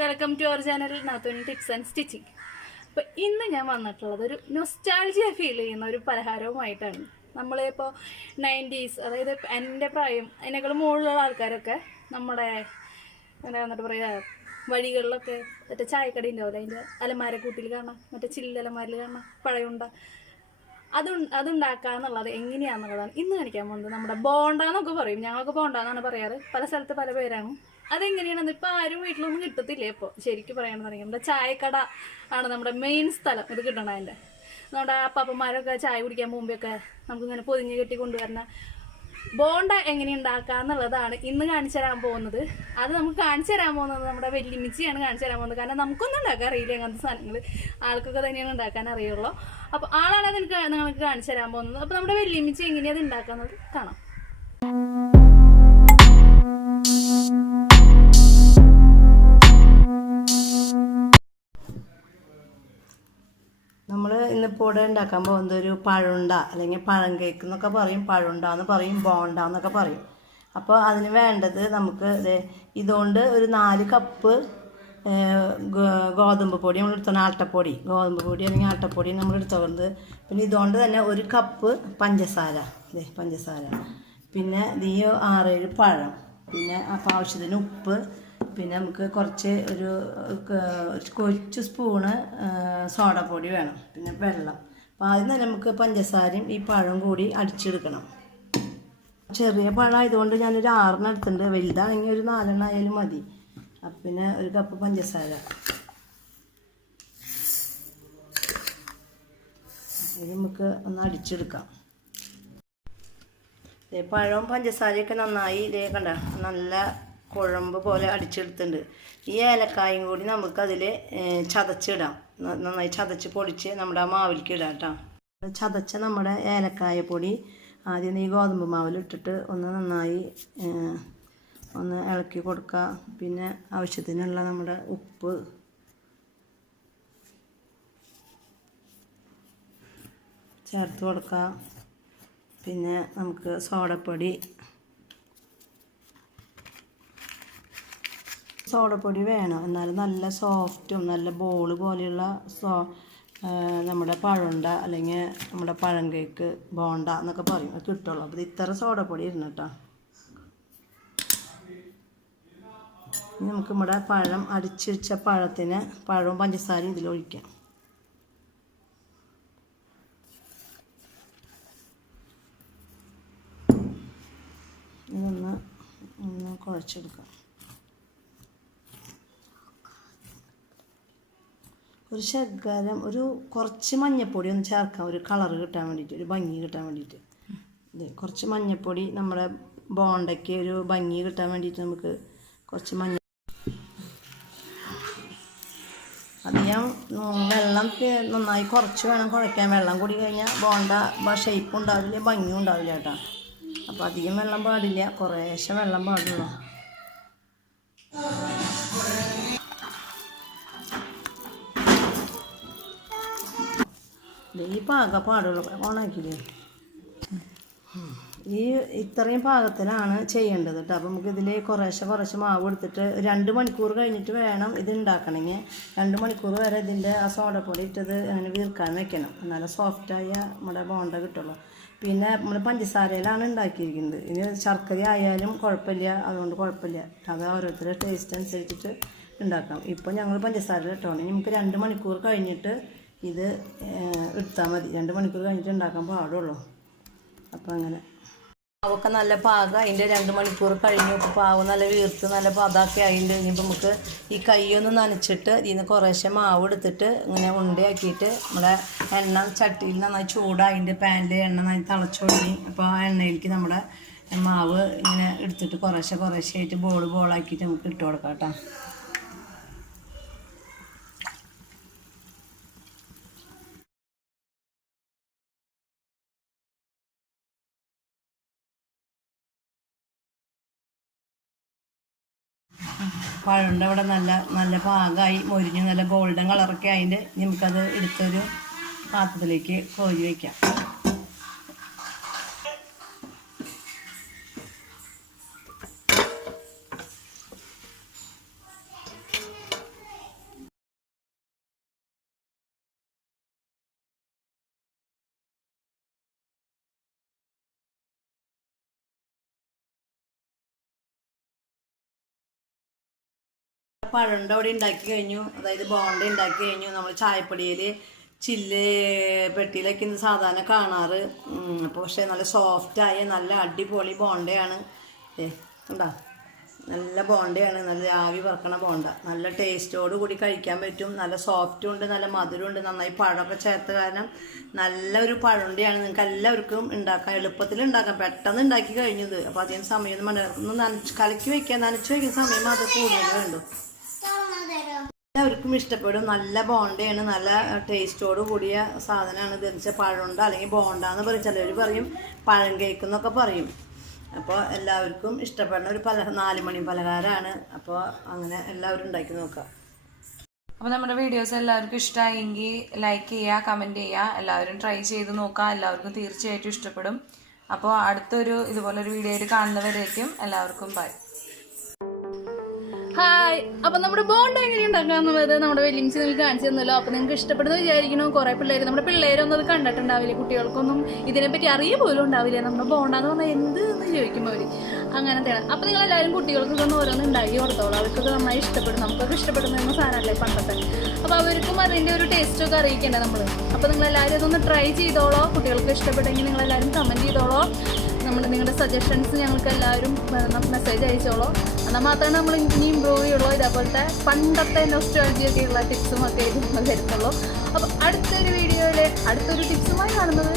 Welcome to our channel നാത്തുൻ tips and stitching. അപ്പോൾ ഇന്ന് ഞാൻ വന്നിട്ടുള്ളത് ഒരു നൊസ്റ്റാൾജിയ ഫീൽ ചെയ്യുന്ന ഒരു പലഹാരവുമായിട്ടാണ്. നമ്മളിപ്പോൾ 90s, അതായത് എൻ്റെ പ്രായം അതിനേക്കാൾ മുകളിലുള്ള ആൾക്കാരൊക്കെ നമ്മുടെ എന്താ വന്നിട്ട് പറയുക, വഴികളിലൊക്കെ മറ്റേ ചായക്കട ഉണ്ടാവില്ല, അതിൻ്റെ അലമാരക്കൂട്ടിൽ കാണാം, മറ്റേ ചില്ലലമാരിൽ കാണാം പഴയുണ്ട, അതുണ്ടാക്കുക എന്നുള്ളത് എങ്ങനെയാണെന്നുള്ളതാണ് ഇന്ന് കാണിക്കാൻ പോകുന്നത്. നമ്മുടെ ബോണ്ട എന്നൊക്കെ പറയും, ഞങ്ങൾക്ക് ബോണ്ട എന്നാണ് പറയാറ്, പല സ്ഥലത്ത് പല പേരാണ്. അതെങ്ങനെയാണെന്ന് ഇപ്പോൾ ആരും വീട്ടിലൊന്നും കിട്ടത്തില്ല. ഇപ്പോൾ ശരിക്കും പറയുകയാണെന്നുണ്ടെങ്കിൽ നമ്മുടെ ചായക്കട ആണ് നമ്മുടെ മെയിൻ സ്ഥലം ഇത് കിട്ടണം. അതിൻ്റെ നമ്മുടെ അപ്പാപ്പന്മാരൊക്കെ ചായ കുടിക്കാൻ പോകുമ്പോഴൊക്കെ നമുക്കിങ്ങനെ പൊതിഞ്ഞ് കെട്ടി കൊണ്ടുവരുന്ന ബോണ്ട എങ്ങനെ ഉണ്ടാക്കുക എന്നുള്ളതാണ് ഇന്ന് കാണിച്ചു തരാൻ പോകുന്നത്. അത് നമുക്ക് കാണിച്ചു തരാൻ പോകുന്നത് നമ്മുടെ വല്യമ്മച്ചിയാണ് കാണിച്ചു തരാൻ പോകുന്നത്. കാരണം നമുക്കൊന്നും ഉണ്ടാക്കാൻ അറിയില്ല അങ്ങനത്തെ സാധനങ്ങൾ, ആൾക്കൊക്കെ തന്നെയാണ് ഉണ്ടാക്കാൻ അറിയുള്ളൂ. അപ്പോൾ ആളാണ് അത് നിങ്ങൾക്ക് കാണിച്ചു തരാൻ പോകുന്നത്. അപ്പോൾ നമ്മുടെ വല്യമ്മച്ചി എങ്ങനെയാണ് അത് ഉണ്ടാക്കുന്നത് കാണാം. നമ്മൾ ഇന്നിപ്പോൾ ഇവിടെ ഉണ്ടാക്കാൻ പോകുന്നത് ഒരു പഴമുണ്ട, അല്ലെങ്കിൽ പഴം കേക്ക് എന്നൊക്കെ പറയും, പഴമുണ്ട എന്ന് പറയും, ബോണ്ട എന്നൊക്കെ പറയും. അപ്പോൾ അതിന് വേണ്ടത് നമുക്ക് ഇതുകൊണ്ട് ഒരു 4 കപ്പ് ഗോതമ്പ് പൊടി നമ്മൾ എടുത്തോണ്ട്, ആട്ടപ്പൊടി, ഗോതമ്പ് പൊടി അല്ലെങ്കിൽ ആട്ടപ്പൊടി നമ്മൾ എടുത്തോണ്ട്. പിന്നെ ഇതുകൊണ്ട് തന്നെ 1 കപ്പ് പഞ്ചസാര, പഞ്ചസാര, പിന്നെ 6-7 പഴം, പിന്നെ അപ്പോൾ ആവശ്യത്തിന് ഉപ്പ്, പിന്നെ നമുക്ക് കുറച്ച് കൊച്ചു സ്പൂണ് സോഡാപ്പൊടി വേണം, പിന്നെ വെള്ളം. അപ്പോൾ ആദ്യം തന്നെ നമുക്ക് പഞ്ചസാരയും ഈ പഴം കൂടി അടിച്ചെടുക്കണം. ചെറിയ പഴം ആയതുകൊണ്ട് ഞാനൊരു 6 എടുത്തിട്ടുണ്ട്, വലുതാണെങ്കിൽ ഒരു 4 ആയാലും മതി. അപ്പം പിന്നെ 1 കപ്പ് പഞ്ചസാര, ഇത് നമുക്ക് ഒന്ന് അടിച്ചെടുക്കാം. പഴവും പഞ്ചസാരയൊക്കെ നന്നായി കണ്ട നല്ല കുഴമ്പ് പോലെ അടിച്ചെടുത്തിട്ടുണ്ട്. ഈ ഏലക്കായും കൂടി നമുക്കതിൽ ചതച്ചിടാം, നന്നായി ചതച്ച് പൊടിച്ച് നമ്മുടെ മാവിലേക്ക് ഇടാം കേട്ടോ. ചതച്ച നമ്മുടെ ഏലക്കായ പൊടി ആദ്യം ഈ ഗോതമ്പ് മാവിലിട്ടിട്ട് ഒന്ന് നന്നായി ഒന്ന് ഇളക്കി കൊടുക്കുക. പിന്നെ ആവശ്യത്തിനുള്ള നമ്മുടെ ഉപ്പ്, ചേർത്ത് കൊടുക്കുക. പിന്നെ നമുക്ക് സോഡപ്പൊടി വേണം, എന്നാലും നല്ല സോഫ്റ്റും നല്ല ബോൾ പോലെയുള്ള നമ്മുടെ പഴമുണ്ട അല്ലെങ്കിൽ നമ്മുടെ പഴം കേക്ക്, ബോണ്ട എന്നൊക്കെ പറയും, അത് കിട്ടുള്ളൂ. അപ്പോൾ ഇത്ര സോഡപ്പൊടി ഇരുന്നു കേട്ടോ. ഇനി നമുക്ക് നമ്മുടെ പഴം അടിച്ച് വെച്ച പഴത്തിന് പഴവും പഞ്ചസാരയും ഇതിലൊഴിക്കാം. ഇതൊന്ന് കുഴച്ചെടുക്കാം. ഒരു ശകലം കുറച്ച് മഞ്ഞൾപ്പൊടി ഒന്ന് ചേർക്കാം, ഒരു കളറ് കിട്ടാൻ വേണ്ടിയിട്ട്, ഒരു ഭംഗി കിട്ടാൻ വേണ്ടിയിട്ട്. കുറച്ച് മഞ്ഞൾപ്പൊടി നമ്മുടെ ബോണ്ടയ്ക്ക് ഒരു ഭംഗി കിട്ടാൻ വേണ്ടിയിട്ട് നമുക്ക് കുറച്ച് അധികം വെള്ളം നന്നായി കുറച്ച് വേണം കുഴയ്ക്കാൻ. വെള്ളം കൂടി കഴിഞ്ഞാൽ ബോണ്ട ഷേപ്പ് ഉണ്ടാവില്ല, ഭംഗി ഉണ്ടാവില്ല കേട്ടോ. അപ്പോൾ അധികം വെള്ളം പാടില്ല, കുറേശ്ശെ വെള്ളം പാടുള്ളൂ. ഈ പാടുള്ളൂ, ഓണാക്കില്ലേ. ഇത്രയും പാകത്തിലാണ് ചെയ്യേണ്ടത് കേട്ടോ. അപ്പോൾ നമുക്കിതിൽ കുറേശ്ശെ മാവ് എടുത്തിട്ട് 2 മണിക്കൂർ കഴിഞ്ഞിട്ട് വേണം ഇത് ഉണ്ടാക്കണമെങ്കിൽ. 2 മണിക്കൂർ വരെ ഇതിൻ്റെ ആ സോഡപ്പൊടി ഇട്ടത് അങ്ങനെ വീർക്കാൻ വെക്കണം, എന്നാലും സോഫ്റ്റായ നമ്മുടെ ബോണ്ട കിട്ടുള്ളൂ. പിന്നെ നമ്മൾ പഞ്ചസാരയിലാണ് ഉണ്ടാക്കിയിരിക്കുന്നത്. ഇനി ശർക്കര ആയാലും കുഴപ്പമില്ല, അതുകൊണ്ട് കുഴപ്പമില്ല, അത് ഓരോരുത്തരുടെ ടേസ്റ്റ് അനുസരിച്ചിട്ട് ഉണ്ടാക്കാം. ഇപ്പോൾ ഞങ്ങൾ പഞ്ചസാര ഇട്ടോണ്ട് നമുക്ക് 2 മണിക്കൂർ കഴിഞ്ഞിട്ട് ഇത് എടുത്താൽ മതി. 2 മണിക്കൂർ കഴിഞ്ഞിട്ട് ഉണ്ടാക്കാൻ പാടുള്ളൂ. അപ്പോൾ അങ്ങനെ പാവൊക്കെ നല്ല പാകം, അതിൻ്റെ 2 മണിക്കൂർ കഴിഞ്ഞു. ഇപ്പോൾ പാവ് നല്ല വീർത്ത് നല്ല പതാക്കി അതിൻ്റെ ഇനിയിപ്പോൾ നമുക്ക് ഈ കൈയൊന്ന് നനച്ചിട്ട് ഇതിന് കുറേശ്ശെ മാവ് എടുത്തിട്ട് ഇങ്ങനെ ഉണ്ടയാക്കിയിട്ട് നമ്മുടെ എണ്ണ ചട്ടിയിൽ നന്നായി ചൂടായി പാനിൽ എണ്ണ നന്നായി തിളച്ചൊടുങ്ങി. അപ്പോൾ ആ എണ്ണയിലേക്ക് നമ്മുടെ മാവ് ഇങ്ങനെ എടുത്തിട്ട് കുറേശ്ശെ ആയിട്ട് ബോളാക്കിയിട്ട് നമുക്ക് ഇട്ട് കൊടുക്കാം കേട്ടോ. പഴമുണ്ട് ഇവിടെ നല്ല പാകമായി മൊരിഞ്ഞ് നല്ല ഗോൾഡൻ കളറൊക്കെ ആയിട്ട് നമുക്കത് എടുത്തൊരു പാത്രത്തിലേക്ക് കോരി വയ്ക്കാം. പഴണ്ട അവിടെ ഉണ്ടാക്കി കഴിഞ്ഞു, അതായത് ബോണ്ട ഉണ്ടാക്കി കഴിഞ്ഞു. നമ്മൾ ചായപ്പൊടിയിൽ ചില്ല് പെട്ടിയിലൊക്കെ ഇന്ന് സാധാരണ കാണാറ്. അപ്പോൾ പക്ഷേ നല്ല സോഫ്റ്റായ നല്ല അടിപൊളി ബോണ്ടയാണ്. ഉണ്ടാ നല്ല ബോണ്ടയാണ്, നല്ല ആവി പറക്കണ ബോണ്ട. നല്ല ടേസ്റ്റോട് കൂടി കഴിക്കാൻ പറ്റും. നല്ല സോഫ്റ്റും ഉണ്ട്, നല്ല മധുരമുണ്ട്. നന്നായി പഴമൊക്കെ ചേർത്ത് കാരണം നല്ലൊരു പഴണ്ടയാണ്. നിങ്ങൾക്ക് എല്ലാവർക്കും ഉണ്ടാക്കാം, എളുപ്പത്തിൽ ഉണ്ടാക്കാം, പെട്ടെന്ന് ഉണ്ടാക്കി കഴിഞ്ഞത്. അപ്പോൾ അധികം സമയമൊന്നും വേണ്ട. ഒന്ന് കലക്കി വയ്ക്കാൻ, നനച്ച് വയ്ക്കുന്ന സമയം അത് കൂടുതൽ വേണ്ടു. എല്ലാവർക്കും ഇഷ്ടപ്പെടും. നല്ല ബോണ്ടയാണ്, നല്ല ടേസ്റ്റോട് കൂടിയ സാധനമാണ്. ഇത് വെച്ചാൽ പഴമുണ്ട അല്ലെങ്കിൽ ബോണ്ടാന്ന് പറയും, ചിലർ പറയും പഴം കേക്ക് എന്നൊക്കെ പറയും. അപ്പോൾ എല്ലാവർക്കും ഇഷ്ടപ്പെടുന്ന ഒരു 4 മണി പലഹാരമാണ്. അപ്പോൾ അങ്ങനെ എല്ലാവരും ഉണ്ടാക്കി നോക്കാം. അപ്പോൾ നമ്മുടെ വീഡിയോസ് എല്ലാവർക്കും ഇഷ്ടമായെങ്കിൽ ലൈക്ക് ചെയ്യുക, കമൻറ്റ് ചെയ്യുക. എല്ലാവരും ട്രൈ ചെയ്ത് നോക്കുക, എല്ലാവർക്കും തീർച്ചയായിട്ടും ഇഷ്ടപ്പെടും. അപ്പോൾ അടുത്തൊരു ഇതുപോലൊരു വീഡിയോ ആയിട്ട് കാണുന്നവരേക്കും എല്ലാവർക്കും ബൈ. ഹായ്. അപ്പൊ നമ്മുടെ ബോണ്ട എങ്ങനെ ഉണ്ടാക്കാന്നുള്ളത് നമ്മുടെ വെല്ലിംഗ്സ് നിങ്ങൾക്ക് കാണിച്ചു തന്നല്ലോ. അപ്പൊ നിങ്ങൾക്ക് ഇഷ്ടപ്പെടുന്ന വിചാരിക്കുന്നു. കുറെ പിള്ളേർ, നമ്മുടെ പിള്ളേരൊന്നും അത് കണ്ടിട്ടുണ്ടാവില്ല, കുട്ടികൾക്കൊന്നും ഇതിനെപ്പറ്റി അറിയ പോലും ഉണ്ടാവില്ല. നമ്മുടെ ബോണ്ട എന്ന് പറഞ്ഞാൽ എന്ത് എന്ന് ചോദിക്കുമ്പോൾ അവര് അങ്ങനത്തെയാണ്. അപ്പൊ നിങ്ങൾ എല്ലാവരും കുട്ടികൾക്കൊക്കെ ഒന്ന് ഓരോന്ന് ഉണ്ടാക്കി കൊടുത്തോളൂ, അവർക്കൊക്കെ നന്നായി ഇഷ്ടപ്പെടും. നമുക്കൊക്കെ ഇഷ്ടപ്പെടുന്ന സാധനമല്ലേ പണ്ടത്തെ. അപ്പൊ അവർക്കും അതിന്റെ ഒരു ടേസ്റ്റൊക്കെ അറിയിക്കണ്ടേ നമ്മൾ. അപ്പൊ നിങ്ങൾ എല്ലാവരും അതൊന്ന് ട്രൈ ചെയ്തോളോ. കുട്ടികൾക്ക് ഇഷ്ടപ്പെട്ടെങ്കിൽ നിങ്ങൾ എല്ലാവരും കമന്റ് ചെയ്തോളോ. നിങ്ങളുടെ സജഷൻസ് ഞങ്ങൾക്ക് എല്ലാവരും മെസ്സേജ് അയച്ചോളൂ. എന്നാൽ മാത്രമേ നമ്മൾ ഇനി ഇമ്പ്രൂവ് ചെയ്യുള്ളൂ. ഇതേപോലത്തെ പണ്ടത്തെ നൊസ്റ്റാൾജിയൊക്കെയുള്ള ടിപ്സും ഒക്കെ ഇത് വരുന്നുള്ളൂ. അപ്പോൾ അടുത്തൊരു വീഡിയോയിൽ അടുത്തൊരു ടിപ്സുമായി കാണുന്നത്